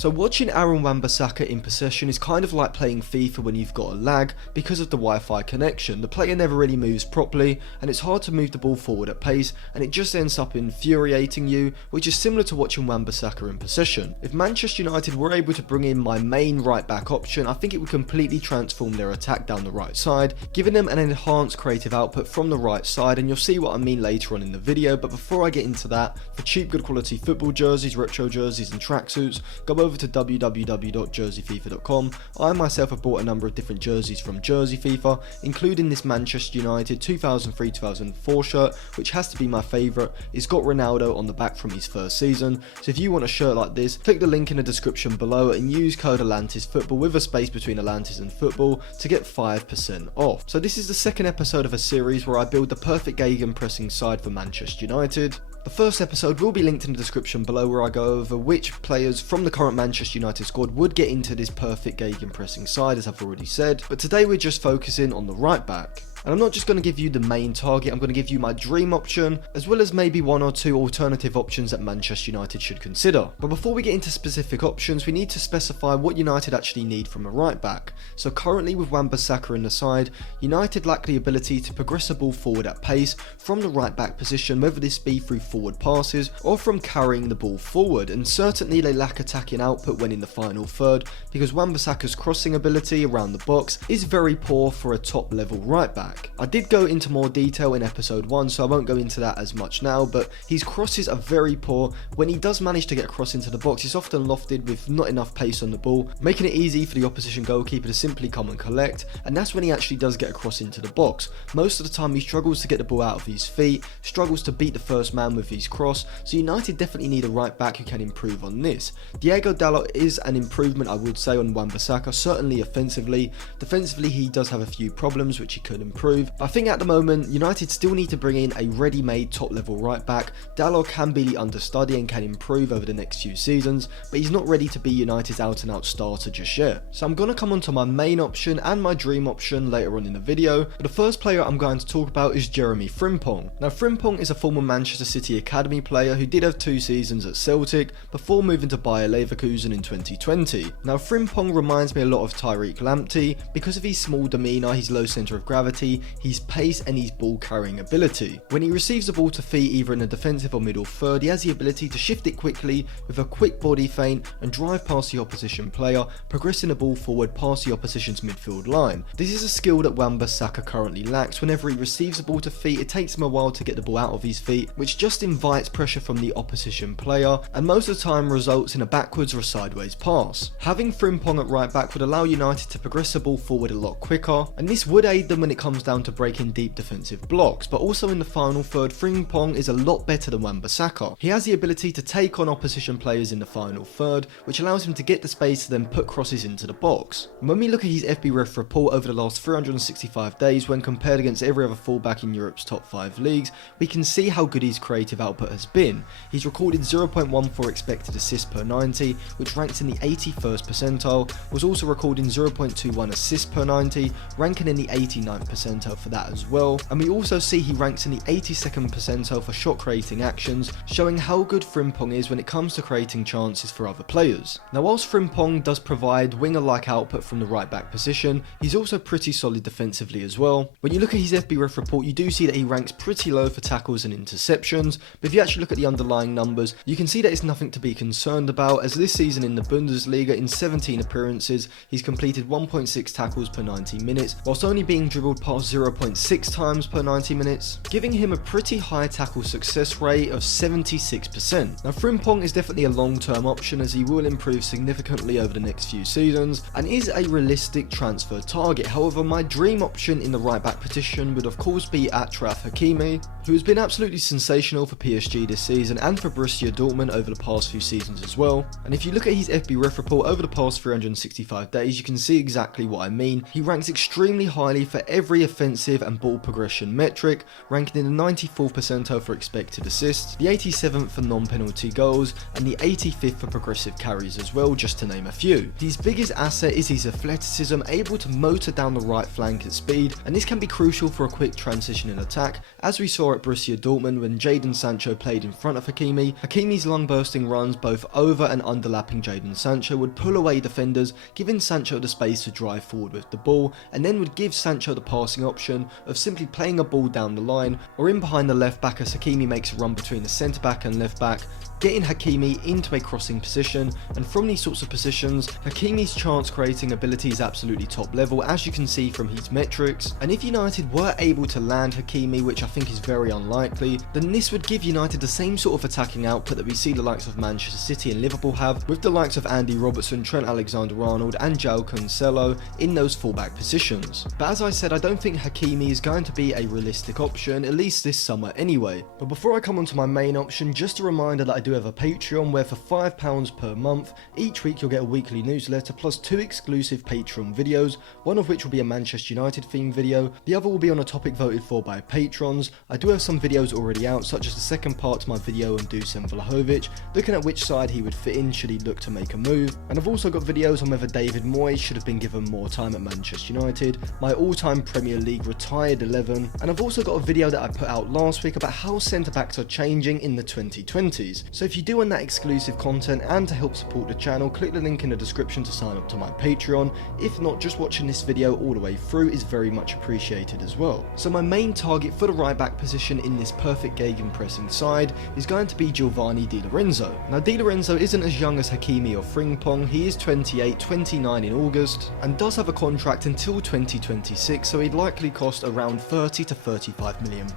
So watching Aaron Wan-Bissaka in possession is kind of like playing FIFA when you've got a lag because of the Wi-Fi connection. The player never really moves properly and it's hard to move the ball forward at pace, and it just ends up infuriating you, which is similar to watching Wan-Bissaka in possession. If Manchester United were able to bring in my main right back option, I think it would completely transform their attack down the right side, giving them an enhanced creative output from the right side, and you'll see what I mean later on in the video. But before I get into that, for cheap good quality football jerseys, retro jerseys and tracksuits, go over to www.jerseyfifa.com. I myself have bought a number of different jerseys from Jersey FIFA, including this Manchester United 2003-2004 shirt, which has to be my favourite. It's got Ronaldo on the back from his first season, so if you want a shirt like this, click the link in the description below and use code ATLANTISFOOTBALL with a space between Atlantis and football to get 5% off. So this is the second episode of a series where I build the perfect gegenpressing side for Manchester United. The first episode will be linked in the description below, where I go over which players from the current Manchester United squad would get into this perfect gegenpressing side, as I've already said. But today we're just focusing on the right back. And I'm not just going to give you the main target, I'm going to give you my dream option, as well as maybe one or two alternative options that Manchester United should consider. But before we get into specific options, we need to specify what United actually need from a right back. So currently with Wan-Bissaka in the side, United lack the ability to progress the ball forward at pace from the right back position, whether this be through forward passes or from carrying the ball forward, and certainly they lack attacking output when in the final third, because Wan-Bissaka's crossing ability around the box is very poor for a top level right back. I did go into more detail in episode 1, so I won't go into that as much now, but his crosses are very poor. When he does manage to get a cross into the box, it's often lofted with not enough pace on the ball, making it easy for the opposition goalkeeper to simply come and collect, and that's when he actually does get a cross into the box. Most of the time he struggles to get the ball out of his feet, struggles to beat the first man with his cross, so United definitely need a right back who can improve on this. Diogo Dalot is an improvement, I would say, on Wan-Bissaka, certainly offensively. Defensively he does have a few problems which he could improve. But I think at the moment United still need to bring in a ready-made top level right back. Dalot can be the understudy and can improve over the next few seasons, but he's not ready to be United's out and out starter just yet. So I'm going to come on to my main option and my dream option later on in the video, but the first player I'm going to talk about is Jeremy Frimpong. Now Frimpong is a former Manchester City Academy player who did have 2 seasons at Celtic before moving to Bayer Leverkusen in 2020. Now Frimpong reminds me a lot of Tariq Lamptey because of his small demeanour, his low centre of gravity, his pace and his ball carrying ability. When he receives the ball to feet either in the defensive or middle third, he has the ability to shift it quickly with a quick body feint and drive past the opposition player, progressing the ball forward past the opposition's midfield line. This is a skill that Wan-Bissaka currently lacks. Whenever he receives the ball to feet, it takes him a while to get the ball out of his feet, which just invites pressure from the opposition player and most of the time results in a backwards or a sideways pass. Having Frimpong at right back would allow United to progress the ball forward a lot quicker, and this would aid them when it comes down to breaking deep defensive blocks. But also in the final third, Frimpong is a lot better than Wan-Bissaka. He has the ability to take on opposition players in the final third, which allows him to get the space to then put crosses into the box. And when we look at his FBref report over the last 365 days when compared against every other fullback in Europe's top 5 leagues, we can see how good his creative output has been. He's recorded 0.14 expected assists per 90, which ranks in the 81st percentile, was also recording 0.21 assists per 90, ranking in the 89th percentile for that as well, and we also see he ranks in the 82nd percentile for shot creating actions, showing how good Frimpong is when it comes to creating chances for other players. Now whilst Frimpong does provide winger-like output from the right back position, he's also pretty solid defensively as well. When you look at his FBref report, you do see that he ranks pretty low for tackles and interceptions, but if you actually look at the underlying numbers, you can see that it's nothing to be concerned about, as this season in the Bundesliga, in 17 appearances, he's completed 1.6 tackles per 90 minutes, whilst only being dribbled past 0.6 times per 90 minutes, giving him a pretty high tackle success rate of 76%. Now Frimpong is definitely a long-term option, as he will improve significantly over the next few seasons and is a realistic transfer target. However, my dream option in the right back position would of course be Achraf Hakimi, who has been absolutely sensational for PSG this season and for Borussia Dortmund over the past few seasons as well. And if you look at his FBref report over the past 365 days, you can see exactly what I mean. He ranks extremely highly for every offensive and ball progression metric, ranking in the 94th percentile for expected assists, the 87th for non-penalty goals, and the 85th for progressive carries as well, just to name a few. His biggest asset is his athleticism, able to motor down the right flank at speed, and this can be crucial for a quick transition in attack, as we saw at Borussia Dortmund when Jadon Sancho played in front of Hakimi. Hakimi's long bursting runs both over and underlapping Jadon Sancho would pull away defenders, giving Sancho the space to drive forward with the ball, and then would give Sancho the passing option of simply playing a ball down the line or in behind the left back as Hakimi makes a run between the centre back and left back, getting Hakimi into a crossing position. And from these sorts of positions, Hakimi's chance creating ability is absolutely top level, as you can see from his metrics. And if United were able to land Hakimi, which I think is very unlikely, then this would give United the same sort of attacking output that we see the likes of Manchester City and Liverpool have, with the likes of Andy Robertson, Trent Alexander-Arnold and João Cancelo in those fullback positions. But as I said, I don't think Hakimi is going to be a realistic option, at least this summer anyway. But before I come on to my main option, just a reminder that I do have a Patreon where for £5 per month, each week you'll get a weekly newsletter plus 2 exclusive Patreon videos, one of which will be a Manchester United themed video, the other will be on a topic voted for by patrons. I do have some videos already out, such as the second part to my video on Dusan Vlahovic, looking at which side he would fit in should he look to make a move, and I've also got videos on whether David Moyes should have been given more time at Manchester United, my all-time Premier League retired 11, and I've also got a video that I put out last week about how centre-backs are changing in the 2020s. So if you do want that exclusive content and to help support the channel, click the link in the description to sign up to my Patreon. If not, just watching this video all the way through is very much appreciated as well. So my main target for the right back position in this perfect gegenpressing side is going to be Giovanni Dilorenzo. Now Dilorenzo isn't as young as Hakimi or Frimpong, he is 28, 29 in August, and does have a contract until 2026, so he'd likely cost around £30 to £35 million.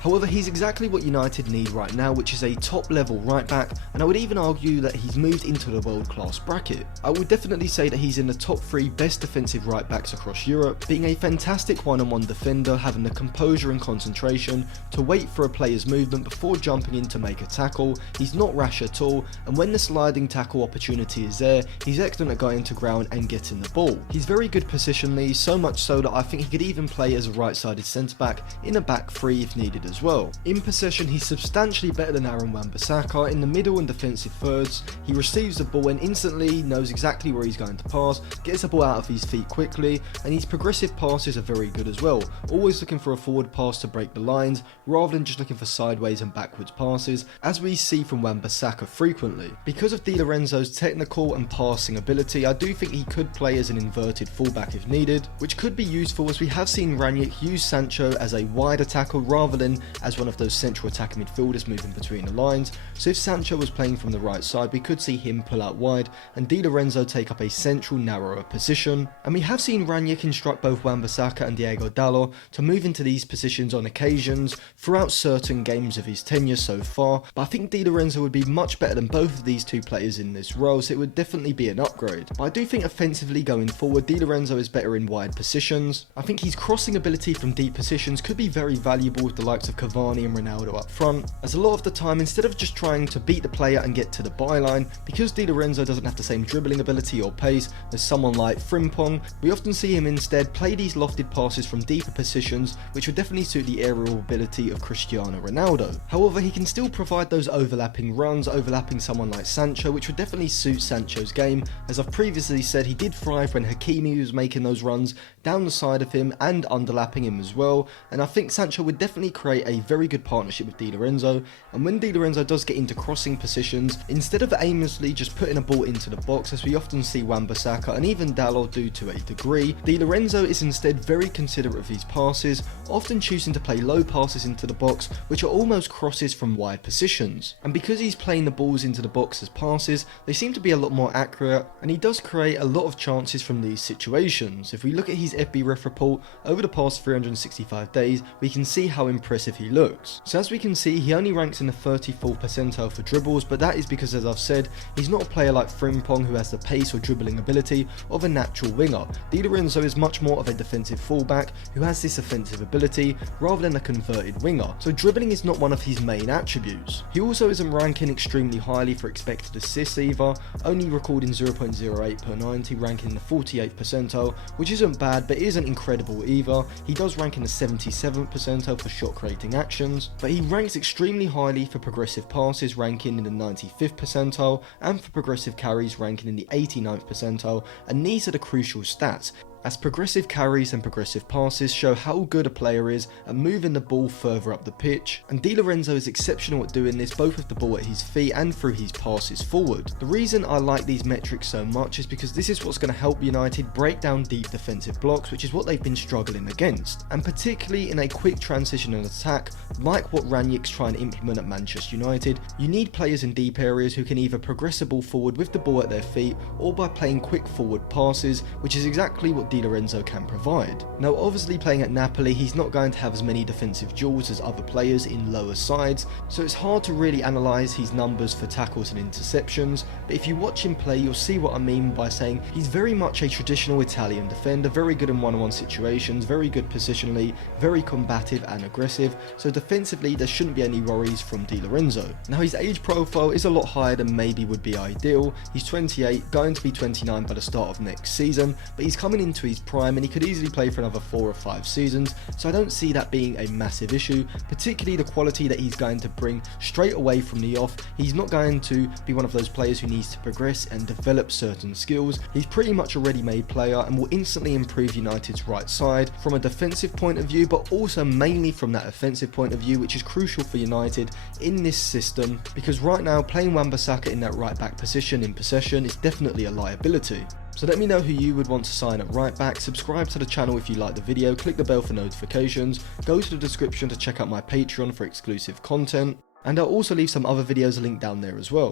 However, he's exactly what United need right now, which is a top level right back, and I would even argue that he's moved into the world class bracket. I would definitely say that he's in the top 3 best defensive right backs across Europe, being a fantastic one-on-one defender, having the composure and concentration to wait for a player's movement before jumping in to make a tackle. He's not rash at all, and when the sliding tackle opportunity is there, he's excellent at going to ground and getting the ball. He's very good positionally, so much so that I think he could even play as a right-sided centre-back in a back 3 if needed as well. In possession, he's substantially better than Aaron Wan-Bissaka. In the middle and defensive thirds, he receives the ball and instantly knows exactly where he's going to pass, gets the ball out of his feet quickly, and his progressive passes are very good as well, always looking for a forward pass to break the lines rather than just looking for sideways and backwards passes, as we see from Wan-Bissaka frequently. Because of Dilorenzo's technical and passing ability, I do think he could play as an inverted fullback if needed, which could be useful as we have seen Ranić use Sancho as a wider tackle rather than as one of those central attacking midfielders moving between the lines. So if Sancho was playing from the right side, we could see him pull out wide and Dilorenzo take up a central narrower position. And we have seen Ranić instruct both Wan-Bissaka and Diego Dalot to move into these positions on occasions throughout certain games of his tenure so far, but I think Dilorenzo would be much better than both of these two players in this role, so it would definitely be an upgrade. But I do think offensively going forward, Dilorenzo is better in wide positions. I think his crossing ability from deep positions could be very valuable with the likes of Cavani and Ronaldo up front, as a lot of the time, instead of just trying to beat the player and get to the byline, because Dilorenzo doesn't have the same dribbling ability or pace as someone like Frimpong, we often see him instead play these lofted passes from deeper positions, which would definitely suit the aerial ability of Cristiano Ronaldo. However, he can still provide those overlapping runs, overlapping someone like Sancho, which would definitely suit Sancho's game. As I've previously said, he did thrive when Hakimi was making those runs down the side of him and underlapping him as well, and I think Sancho would definitely create a very good partnership with Dilorenzo. And when Dilorenzo does get into crossing positions, instead of aimlessly just putting a ball into the box as we often see Wan-Bissaka and even Dalot do to a degree, Dilorenzo is instead very considerate of his passes, often choosing to play low passes into the box which are almost crosses from wide positions. And because he's playing the balls into the box as passes, they seem to be a lot more accurate, and he does create a lot of chances from these situations. If we look at his FB ref report over the past 365 days, we can see how impressive he looks. So as we can see, he only ranks in the 34th percentile for dribbles, but that is because, as I've said, he's not a player like Frimpong who has the pace or dribbling ability of a natural winger. Dilorenzo is much more of a defensive fullback who has this offensive ability rather than a converted winger, so dribbling is not one of his main attributes. He also isn't ranking extremely highly for expected assists either, only recording 0.08 per 90, ranking in the 48th percentile, which isn't bad but isn't incredible percentile either. He does rank in the 77th percentile for shot creating actions, but he ranks extremely highly for progressive passes, ranking in the 95th percentile, and for progressive carries, ranking in the 89th percentile, and these are the crucial stats, as progressive carries and progressive passes show how good a player is at moving the ball further up the pitch, and Dilorenzo is exceptional at doing this both with the ball at his feet and through his passes forward. The reason I like these metrics so much is because this is what's going to help United break down deep defensive blocks, which is what they've been struggling against, and particularly in a quick transition and attack like what Rangnick's trying to implement at Manchester United. You need players in deep areas who can either progress the ball forward with the ball at their feet or by playing quick forward passes, which is exactly what Dilorenzo can provide. Now obviously playing at Napoli, he's not going to have as many defensive duels as other players in lower sides, so it's hard to really analyse his numbers for tackles and interceptions, but if you watch him play you'll see what I mean by saying he's very much a traditional Italian defender, very good in one-on-one situations, very good positionally, very combative and aggressive, so defensively there shouldn't be any worries from Dilorenzo. Now his age profile is a lot higher than maybe would be ideal. He's 28, going to be 29 by the start of next season, but he's coming into his prime and he could easily play for another 4 or 5 seasons, so I don't see that being a massive issue, particularly the quality that he's going to bring straight away from the off. He's not going to be one of those players who needs to progress and develop certain skills. He's pretty much a ready-made player and will instantly improve United's right side from a defensive point of view, but also mainly from that offensive point of view, which is crucial for United in this system, because right now playing Wan-Bissaka in that right back position in possession is definitely a liability. So let me know who you would want to sign at right back, subscribe to the channel if you like the video, click the bell for notifications, go to the description to check out my Patreon for exclusive content, and I'll also leave some other videos linked down there as well.